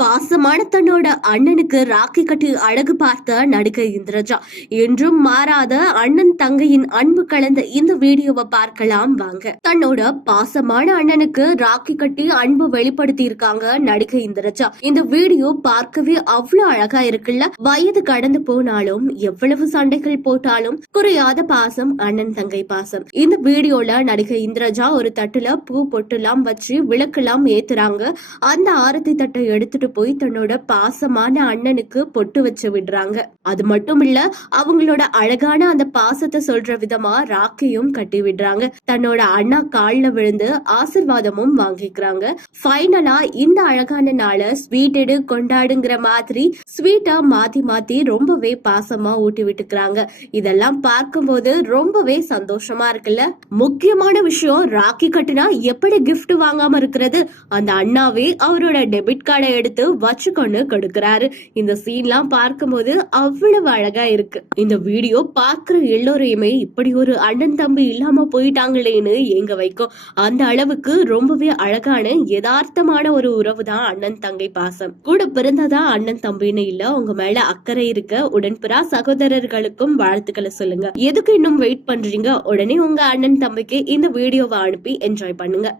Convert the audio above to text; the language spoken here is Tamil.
பாசமான தன்னோட அண்ணனுக்கு ராக்கி கட்டி அழகு பார்த்த நடிகை இந்திரஜா என்றும் மாறாத அண்ணன் தங்கையின் அன்பு கலந்த இந்த வீடியோவை பார்க்கலாம் வாங்க. தன்னோட பாசமான அண்ணனுக்கு ராக்கி கட்டி அன்பு வெளிப்படுத்தி இருக்காங்க நடிகை இந்திரஜா. இந்த வீடியோ பார்க்கவே அவ்வளவு அழகா இருக்குல்ல. வயது கடந்து போனாலும் எவ்வளவு சண்டைகள் போட்டாலும் குறையாத பாசம் அண்ணன் தங்கை பாசம். இந்த வீடியோல நடிகை இந்திரஜா ஒரு தட்டுல பூ பொட்டுலாம் வச்சு விளக்கெல்லாம் ஏத்துறாங்க. அந்த ஆரத்தி தட்டை எடுத்துட்டு போய் தன்னோட பாசமான அண்ணனுக்கு பொட்டு வச்சு விடுறாங்க. அது மட்டும் இல்ல, அவங்களோட அழகான அந்த பாசத்தை சொல்ற விதமா ராக்கியும் கட்டி விடுறாங்க. தன்னோட அண்ணா கால்ல விழுந்து ஆசிர்வாதமும் வாங்கிக்கிறாங்க. ஃபைனலா இந்த அழகான நாளை ஸ்வீட் எடு கொண்டாடுங்கிற மாதிரி ஸ்வீட்டா மாத்தி மாத்தி ரொம்பவே பாசமா ஊட்டி விட்டுக்கிறாங்க. இதெல்லாம் பார்க்கும்போது ரொம்பவே சந்தோஷமா இருக்குல்ல. முக்கியமான விஷயம், ராக்கி கட்டினா எப்படி கிஃப்ட் வாங்காம இருக்கிறது. அந்த அண்ணாவே அவரோட டெபிட் கார்டை எடுத்து வச்சுக்கொண்டு கொடுக்கிறாரு. இந்த சீன்லாம் பார்க்கும்போது அவ்வளவு அழகா இருக்கு. இந்த வீடியோ பார்க்கிற எல்லோரையுமே இப்படி ஒரு அண்ணன் தம்பி இல்லாம போயிட்டாங்களேன்னு ஏங்க வைக்கும். அந்த அளவுக்கு ரொம்பவே அழகான யதார்த்தமான ஒரு உறவு தான் அண்ணன் தங்கை பாசம். கூட பிறந்ததா அண்ணன் தம்பின்னு இல்ல, உங்க மேல அக்கறை இருக்க உடன்பிறா சகோதரர்களுக்கும் வாழ்த்துக்களை சொல்லுங்க. எதுக்கு இன்னும் வெயிட் பண்றீங்க? உடனே உங்க அண்ணன் தம்பிக்கு இந்த வீடியோவை அனுப்பி என்ஜாய் பண்ணுங்க.